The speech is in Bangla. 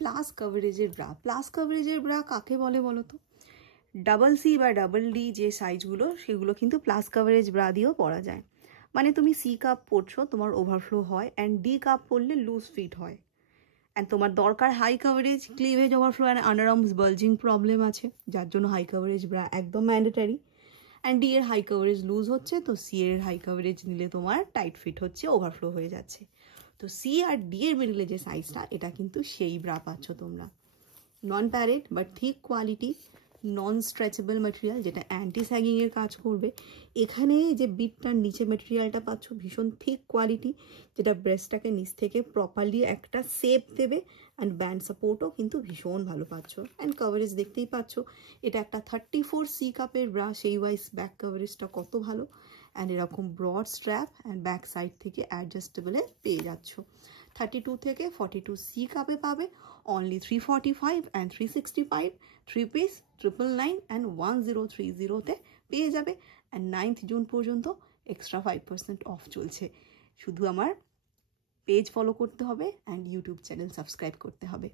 প্লাস কভারেজের ব্রা। প্লাস কভারেজের ব্রা কাকে বলে বলো তো? ডাবল সি বা ডাবল ডি যে সাইজগুলো, সেগুলো কিন্তু প্লাস কভারেজ ব্রা দিয়েও পরা যায়। মানে তুমি সি কাপ পরছো, তোমার ওভারফ্লো হয়, অ্যান্ড ডি কাপ পরলে লুজ ফিট হয়, অ্যান্ড তোমার দরকার high coverage, cleavage overflow and under arms bulging problem আছে, যার জন্য হাই কভারেজ ব্রা একদম ম্যান্ডেটারি। অ্যান্ড ডি এর হাই কভারেজ লুজ হচ্ছে, তো সি এর হাই কভারেজ নিলে তোমার টাইট ফিট হচ্ছে, ওভারফ্লো হয়ে যাচ্ছে। তো সি আর ডি এর মিডলে যে সাইজটা, এটা কিন্তু সেই ব্রা পাচ্ছ তোমরা। Non padded but thick quality, non stretchable material, যেটা অ্যান্টি স্যাগিংয়ের কাজ করবে। এখানে যে বিটটার নিচে ম্যাটেরিয়ালটা পাচ্ছ ভীষণ থিক কোয়ালিটি, যেটা ব্রেস্টটাকে নিচ থেকে প্রপারলি একটা শেপ দেবে, অ্যান্ড ব্যান্ড সাপোর্টও কিন্তু ভীষণ ভালো পাচ্ছ। অ্যান্ড কভারেজ দেখতেই পাচ্ছ, এটা একটা 34 সি কাপের ব্রা, সেই ওয়াইজ ব্যাক কভারেজটা কত ভালো। অ্যান্ড এরকম broad strap and back side থেকে অ্যাডজাস্টেবলে পেয়ে যাচ্ছ। 32 থেকে 42 সি কাপে পাবে অনলি 345 অ্যান্ড 365, 3 পিস 999 অ্যান্ড 1030-তে পেয়ে যাবে। অ্যান্ড 9th জুন পর্যন্ত এক্সট্রা 5% অফ চলছে। শুধু আমার পেজ ফলো করতে হবে অ্যান্ড ইউটিউব চ্যানেল সাবস্ক্রাইব করতে হবে।